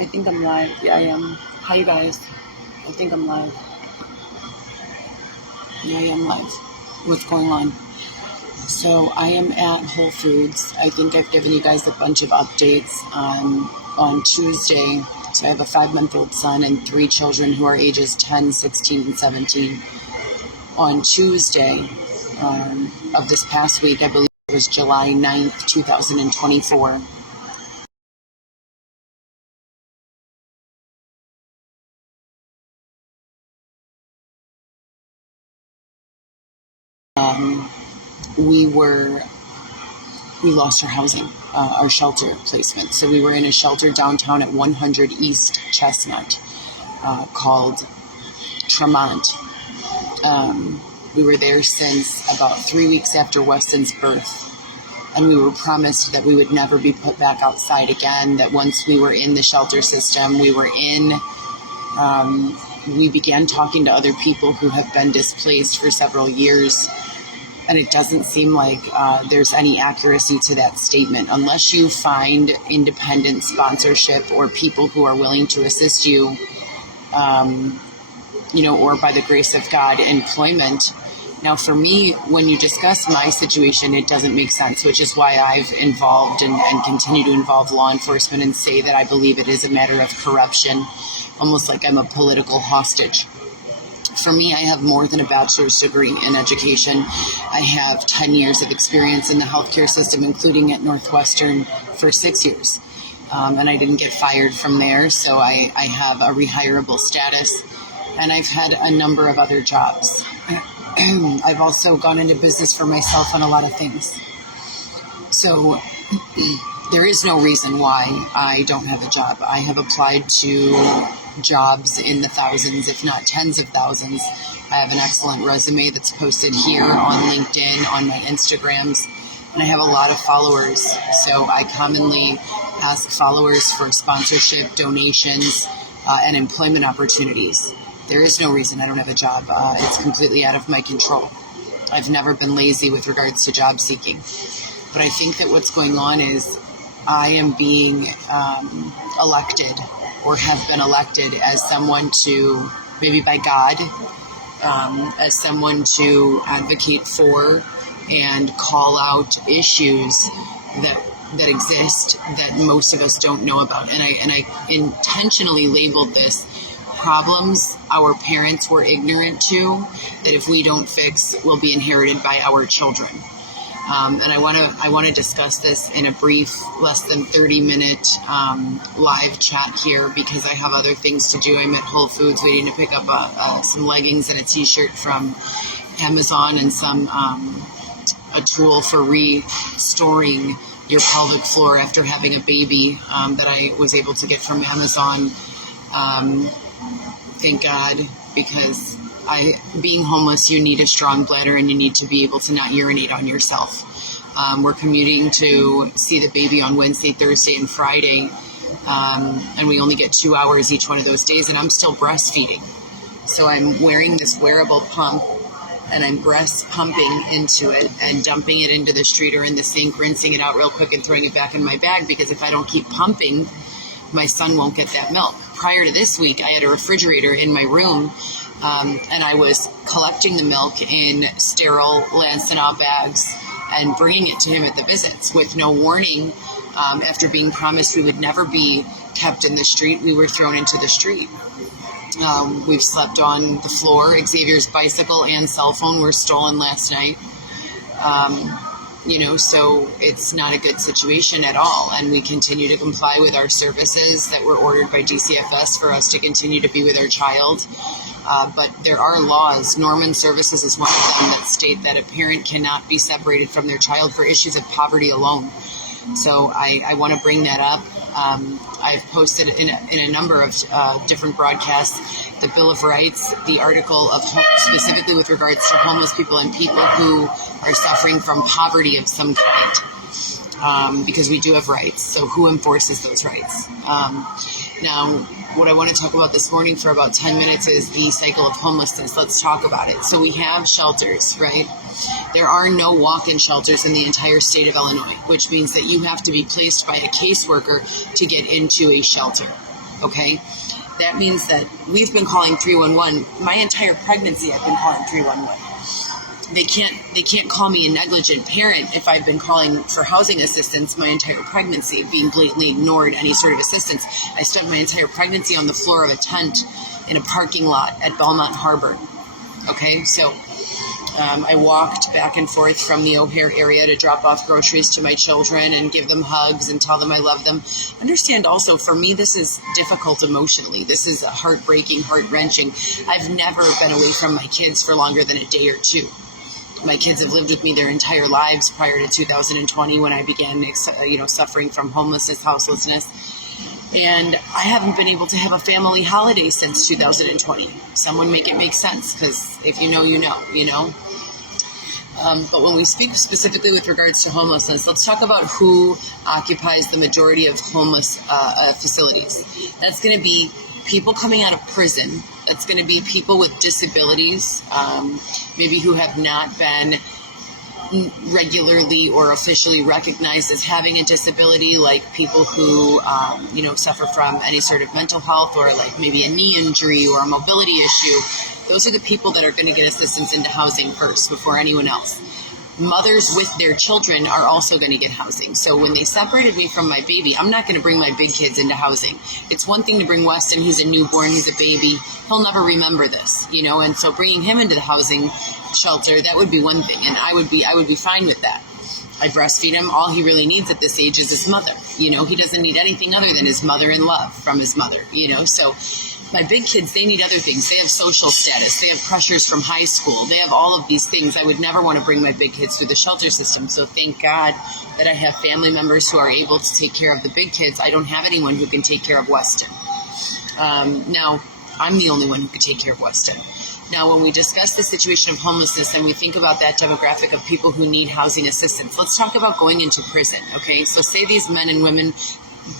I think I'm live. Yeah, I am. Hi, you guys. I think I'm live. Yeah, I am live. What's going on? So I am at Whole Foods. I think I've given you guys a bunch of updates on Tuesday. So I have a 5-month-old son and 3 children who are ages 10, 16, and 17. On Tuesday of this past week, I believe it was July 9th, 2024, we lost our housing, our shelter placement. So we were in a shelter downtown at 100 East Chestnut called Tremont. We were there since about 3 weeks after Weston's birth. And we were promised that we would never be put back outside again, that once we were in the shelter system, we began talking to other people who have been displaced for several years. And it doesn't seem like there's any accuracy to that statement. Unless you find independent sponsorship or people who are willing to assist you, or by the grace of God, employment. Now, for me, when you discuss my situation, it doesn't make sense, which is why I've involved and continue to involve law enforcement and say that I believe it is a matter of corruption, almost like I'm a political hostage. For me, I have more than a bachelor's degree in education. I have 10 years of experience in the healthcare system, including at Northwestern for 6 years. And I didn't get fired from there, so I have a rehirable status. And I've had a number of other jobs. I've also gone into business for myself on a lot of things. So there is no reason why I don't have a job. I have applied to jobs in the thousands, if not tens of thousands. I have an excellent resume that's posted here on LinkedIn, on my Instagrams, and I have a lot of followers. So I commonly ask followers for sponsorship, donations, and employment opportunities. There is no reason I don't have a job. It's completely out of my control. I've never been lazy with regards to job seeking. But I think that what's going on is I am being elected or have been elected as someone to, maybe by God, as someone to advocate for and call out issues that exist that most of us don't know about. And I intentionally labeled this problems our parents were ignorant to, that if we don't fix, will be inherited by our children. And I want to discuss this in a brief, less than 30-minute live chat here because I have other things to do. I'm at Whole Foods waiting to pick up some leggings and a t-shirt from Amazon and a tool for restoring your pelvic floor after having a baby that I was able to get from Amazon. Thank God, because being homeless, you need a strong bladder and you need to be able to not urinate on yourself. We're commuting to see the baby on Wednesday, Thursday, and Friday, and we only get 2 hours each one of those days, and I'm still breastfeeding. So I'm wearing this wearable pump, and I'm breast pumping into it and dumping it into the street or in the sink, rinsing it out real quick and throwing it back in my bag, because if I don't keep pumping, my son won't get that milk. Prior to this week, I had a refrigerator in my room, and I was collecting the milk in sterile Lancinol bags and bringing it to him at the visits with no warning. After being promised we would never be kept in the street, we were thrown into the street. We've slept on the floor. Xavier's bicycle and cell phone were stolen last night. So it's not a good situation at all. And we continue to comply with our services that were ordered by DCFS for us to continue to be with our child. But there are laws. Norman Services is one of them that state that a parent cannot be separated from their child for issues of poverty alone. So I want to bring that up. I've posted in a number of different broadcasts the Bill of Rights, the article of specifically with regards to homeless people and people who are suffering from poverty of some kind, because we do have rights. So who enforces those rights? Now, what I want to talk about this morning for about 10 minutes is the cycle of homelessness. Let's talk about it. So we have shelters, right? There are no walk-in shelters in the entire state of Illinois, which means that you have to be placed by a caseworker to get into a shelter. okay? That means that we've been calling 311. My entire pregnancy, I've been calling 311. They can't call me a negligent parent if I've been calling for housing assistance my entire pregnancy, being blatantly ignored any sort of assistance. I spent my entire pregnancy on the floor of a tent in a parking lot at Belmont Harbor. Okay, so I walked back and forth from the O'Hare area to drop off groceries to my children and give them hugs and tell them I love them. Understand also, for me, this is difficult emotionally. This is heartbreaking, heart-wrenching. I've never been away from my kids for longer than a day or two. My kids have lived with me their entire lives prior to 2020 when I began, suffering from homelessness, houselessness. And I haven't been able to have a family holiday since 2020. Someone make it make sense, because if you know, you know. But when we speak specifically with regards to homelessness, let's talk about who occupies the majority of homeless facilities. That's going to be people coming out of prison. That's going to be people with disabilities, maybe who have not been regularly or officially recognized as having a disability, like people who, suffer from any sort of mental health or like maybe a knee injury or a mobility issue. Those are the people that are going to get assistance into housing first before anyone else. Mothers with their children are also going to get housing. So when they separated me from my baby, I'm not going to bring my big kids into housing. It's one thing to bring Weston, who's a newborn, who's a baby. He'll never remember this, and so bringing him into the housing shelter, that would be one thing, and I would be fine with that. I breastfeed him. All he really needs at this age is his mother. He doesn't need anything other than his mother and love from his mother. So my big kids, they need other things. They have social status. They have pressures from high school. They have all of these things. I would never want to bring my big kids through the shelter system. So thank God that I have family members who are able to take care of the big kids. I don't have anyone who can take care of Weston. Now, I'm the only one who can take care of Weston. Now, when we discuss the situation of homelessness and we think about that demographic of people who need housing assistance, let's talk about going into prison, okay? So say these men and women,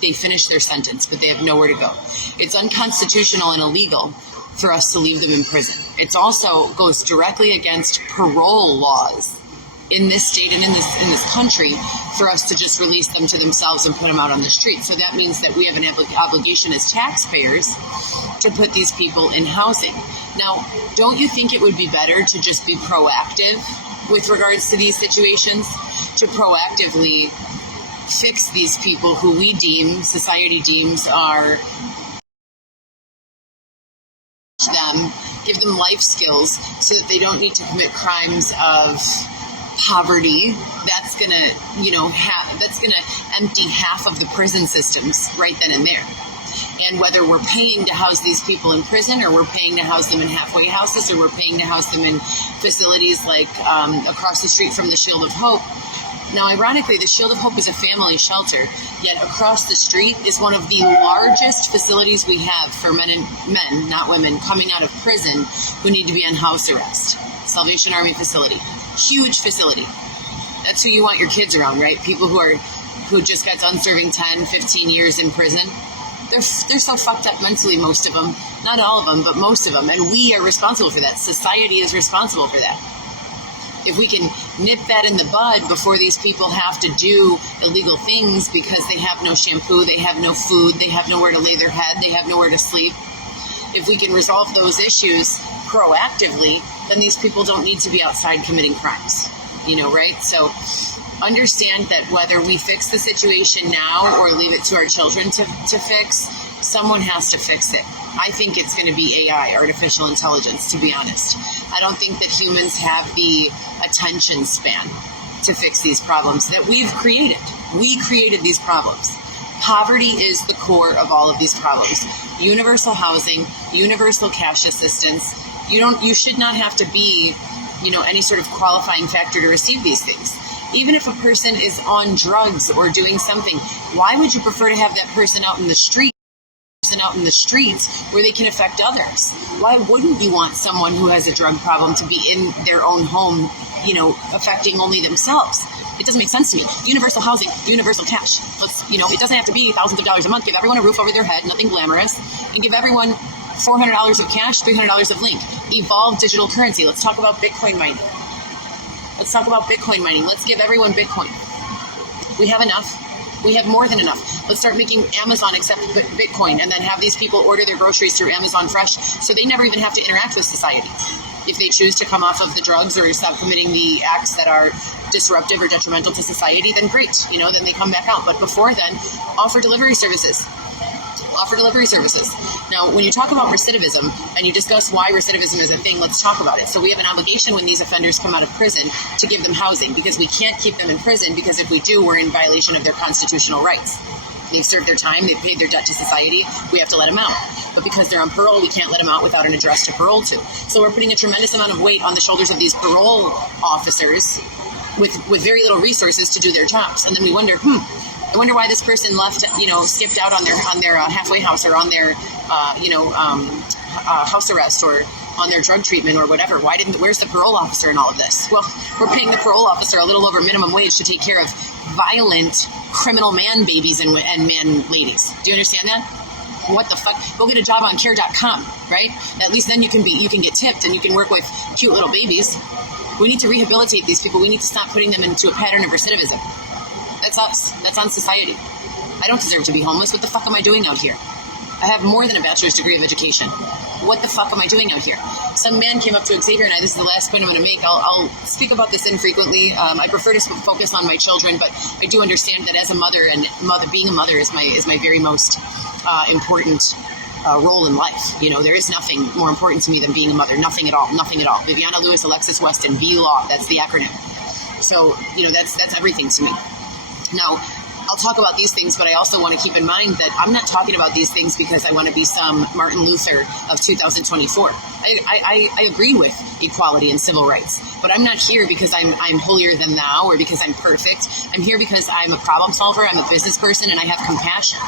they finish their sentence, but they have nowhere to go. It's unconstitutional and illegal for us to leave them in prison. It also goes directly against parole laws in this state and in this country for us to just release them to themselves and put them out on the street. So that means that we have an obligation as taxpayers to put these people in housing. Now, don't you think it would be better to just be proactive with regards to these situations, to proactively fix these people who society deems are them, give them life skills so that they don't need to commit crimes of poverty? That's gonna, that's gonna empty half of the prison systems right then and there. And whether we're paying to house these people in prison, or we're paying to house them in halfway houses, or we're paying to house them in facilities like across the street from the Shield of Hope. Now, ironically, the Shield of Hope is a family shelter, yet across the street is one of the largest facilities we have for men, not women, coming out of prison who need to be on house arrest. Salvation Army facility. Huge facility. That's who you want your kids around, right? People who just got done serving 10, 15 years in prison. They're so fucked up mentally, most of them. Not all of them, but most of them. And we are responsible for that. Society is responsible for that. If we can nip that in the bud before these people have to do illegal things because they have no shampoo, they have no food, they have nowhere to lay their head, they have nowhere to sleep. If we can resolve those issues proactively, then these people don't need to be outside committing crimes, right? So understand that whether we fix the situation now or leave it to our children to fix, someone has to fix it. I think it's going to be AI, artificial intelligence, to be honest. I don't think that humans have the attention span to fix these problems that we've created. We created these problems. Poverty is the core of all of these problems. Universal housing, universal cash assistance. You should not have to be, any sort of qualifying factor to receive these things. Even if a person is on drugs or doing something, why would you prefer to have that person out in the streets where they can affect others? Why wouldn't you want someone who has a drug problem to be in their own home, affecting only themselves? It doesn't make sense to me. Universal housing, universal cash. It doesn't have to be thousands of dollars a month. Give everyone a roof over their head, nothing glamorous, and give everyone $400 of cash, $300 of link. Evolve digital currency. Let's talk about Bitcoin mining. Let's give everyone Bitcoin. We have enough. We have more than enough. Let's start making Amazon accept Bitcoin and then have these people order their groceries through Amazon Fresh so they never even have to interact with society. If they choose to come off of the drugs or stop committing the acts that are disruptive or detrimental to society, then great, then they come back out. But before then, offer delivery services. Now, when you talk about recidivism and you discuss why recidivism is a thing, let's talk about it. So we have an obligation when these offenders come out of prison to give them housing, because we can't keep them in prison, because if we do, we're in violation of their constitutional rights. They've served their time, they've paid their debt to society, we have to let them out. But because they're on parole, we can't let them out without an address to parole to. So we're putting a tremendous amount of weight on the shoulders of these parole officers with very little resources to do their jobs. And then we wonder, I wonder why this person left, skipped out on their halfway house, or on their, house arrest, or on their drug treatment or whatever. Where's the parole officer in all of this? Well, we're paying the parole officer a little over minimum wage to take care of violent criminal man babies and man ladies. Do you understand that? What the fuck? Go get a job on care.com, right? At least then you can get tipped and you can work with cute little babies. We need to rehabilitate these people. We need to stop putting them into a pattern of recidivism. That's us. That's on society. I don't deserve to be homeless. What the fuck am I doing out here? I have more than a bachelor's degree of education. What the fuck am I doing out here? Some man came up to Xavier and I, this is the last point I'm going to make. I'll speak about this infrequently. I prefer to focus on my children, but I do understand that as a mother, and being a mother is my very most important role in life. There is nothing more important to me than being a mother. Nothing at all. Viviana Lewis, Alexis Weston, V-Law. That's the acronym. So, that's everything to me. Now, I'll talk about these things, but I also want to keep in mind that I'm not talking about these things because I want to be some Martin Luther of 2024. I agree with equality and civil rights, but I'm not here because I'm holier than thou or because I'm perfect. I'm here because I'm a problem solver, I'm a business person, and I have compassion.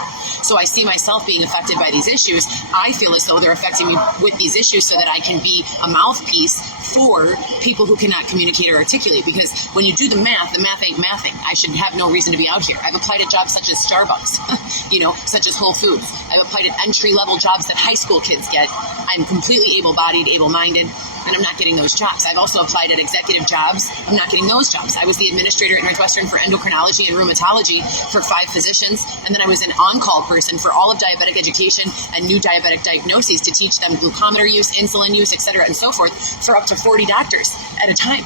So I see myself being affected by these issues. I feel as though they're affecting me with these issues so that I can be a mouthpiece for people who cannot communicate or articulate. Because when you do the math ain't mathing. I should have no reason to be out here. I've applied at jobs such as Starbucks, such as Whole Foods. I've applied at entry-level jobs that high school kids get. I'm completely able-bodied, able-minded, and I'm not getting those jobs. I've also applied at executive jobs. I'm not getting those jobs. I was the administrator at Northwestern for endocrinology and rheumatology for 5 physicians, and then I was an on-call person for all of diabetic education and new diabetic diagnoses to teach them glucometer use, insulin use, etc., and so forth for up to 40 doctors at a time.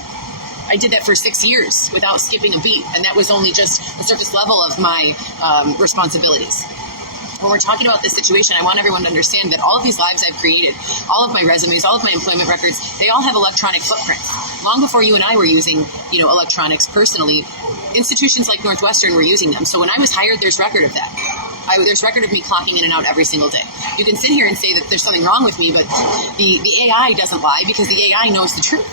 I did that for 6 years without skipping a beat, and that was only just the surface level of my responsibilities. When we're talking about this situation, I want everyone to understand that all of these lives I've created, all of my resumes, all of my employment records, they all have electronic footprints. Long before you and I were using, electronics personally, institutions like Northwestern were using them. So when I was hired, there's record of that. There's record of me clocking in and out every single day. You can sit here and say that there's something wrong with me, but the AI doesn't lie because the AI knows the truth.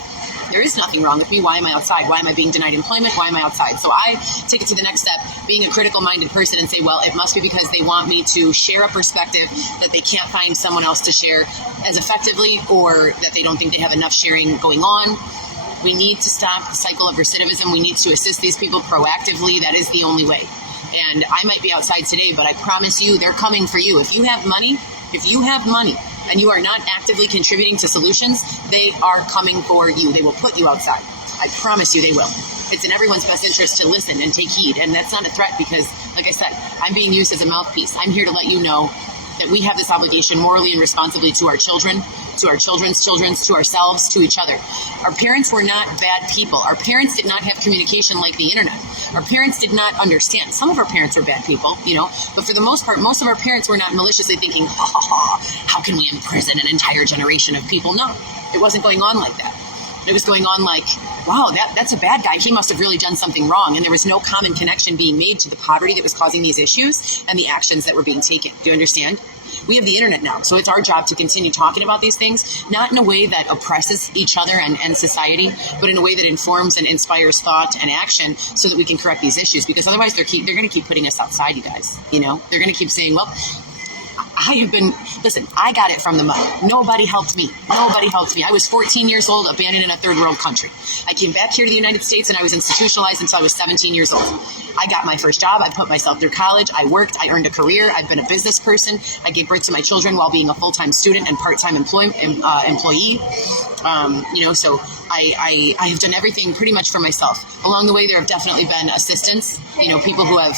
There is nothing wrong with me. Why am I outside? Why am I being denied employment? Why am I outside? So I take it to the next step, being a critical-minded person, and say, well, it must be because they want me to share a perspective that they can't find someone else to share as effectively, or that they don't think they have enough sharing going on. We need to stop the cycle of recidivism. We need to assist these people proactively. That is the only way. And I might be outside today, but I promise you, they're coming for you. If you have money, and you are not actively contributing to solutions, they are coming for you. They will put you outside. I promise you they will. It's in everyone's best interest to listen and take heed. And that's not a threat because, like I said, I'm being used as a mouthpiece. I'm here to let you know that we have this obligation morally and responsibly to our children, to our children's children, to ourselves, to each other. Our parents were not bad people. Our parents did not have communication like the internet. Our parents did not understand. Some of our parents were bad people, but for the most part, most of our parents were not maliciously thinking, how can we imprison an entire generation of people? No, it wasn't going on like that. It was going on like, wow, that's a bad guy. He must have really done something wrong. And there was no common connection being made to the poverty that was causing these issues and the actions that were being taken. Do you understand? We have the internet now, so it's our job to continue talking about these things, not in a way that oppresses each other and society, but in a way that informs and inspires thought and action so that we can correct these issues. Because otherwise they're going to keep putting us outside, you guys. They're going to keep saying, well, I got it from the mud. Nobody helped me. I was 14 years old, abandoned in a third world country. I came back here to the United States and I was institutionalized until I was 17 years old. I got my first job. I put myself through college. I worked. I earned a career. I've been a business person. I gave birth to my children while being a full-time student and part-time employee. So I have done everything pretty much for myself. Along the way, there have definitely been assistants, people who have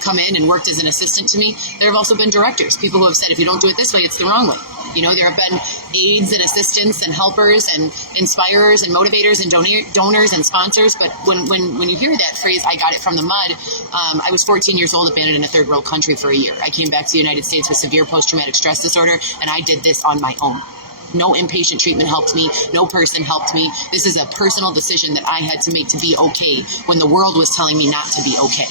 come in and worked as an assistant to me. There have also been directors, people who have said, if you don't do it this way, it's the wrong way. You know, there have been aides and assistants and helpers and inspirers and motivators and donors and sponsors. But when you hear that phrase, I got it from the mud, I was 14 years old, abandoned in a third world country for a year. I came back to the United States with severe post-traumatic stress disorder, and I did this on my own. No inpatient treatment helped me. No person helped me. This is a personal decision that I had to make to be okay when the world was telling me not to be okay.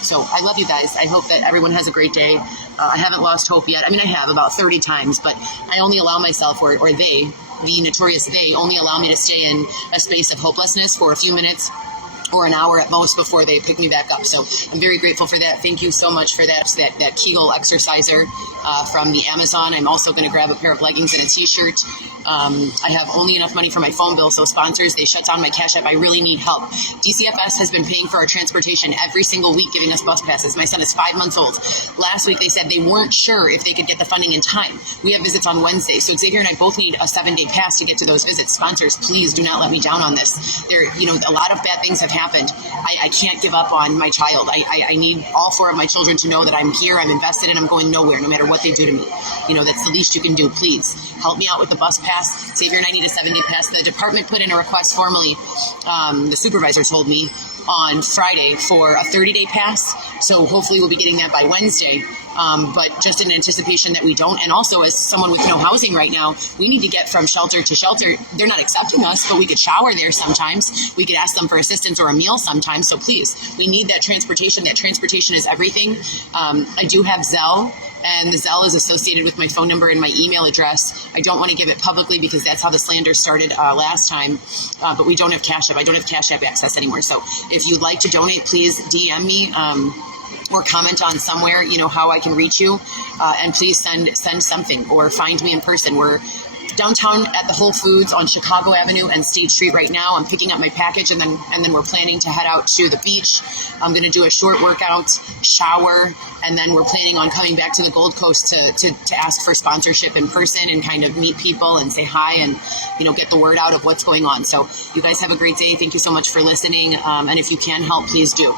So I love you guys. I hope that everyone has a great day. I haven't lost hope yet. I mean, I have about 30 times, but I only allow myself, or they, the notorious they, only allow me to stay in a space of hopelessness for a few minutes or an hour at most before they pick me back up. So I'm very grateful for that. Thank you so much for that Kegel exerciser from the Amazon. I'm also going to grab a pair of leggings and a t-shirt. I have only enough money for my phone bill, so sponsors, they shut down my Cash App. I really need help. DCFS has been paying for our transportation every single week, giving us bus passes. My son is 5 months old. Last week they said they weren't sure if they could get the funding in time. We have visits on Wednesday, so Xavier and I both need a 7-day pass to get to those visits. Sponsors, please do not let me down on this. A lot of bad things have happened. I can't give up on my child. I need all 4 of my children to know that I'm here, I'm invested, and I'm going nowhere, no matter what they do to me. That's the least you can do. Please help me out with the bus pass. Xavier and I need a 7-day pass. The department put in a request formally, the supervisor told me, on Friday for a 30-day pass. So hopefully we'll be getting that by Wednesday. But just in anticipation that we don't. And also, as someone with no housing right now, we need to get from shelter to shelter. They're not accepting us, but we could shower there sometimes. We could ask them for assistance or a meal sometimes. So please, we need that transportation. That transportation is everything. I do have Zelle, and the Zelle is associated with my phone number and my email address. I don't want to give it publicly because that's how the slander started last time. But we don't have Cash App. I don't have Cash App access anymore. So if you'd like to donate, please DM me. Or comment on somewhere, how I can reach you, and please send something or find me in person. We're downtown at the Whole Foods on Chicago Avenue and State Street right now. I'm picking up my package, and then we're planning to head out to the beach. I'm going to do a short workout, shower, and then we're planning on coming back to the Gold Coast to ask for sponsorship in person and kind of meet people and say hi and get the word out of what's going on. So you guys have a great day. Thank you so much for listening, and if you can help, please do.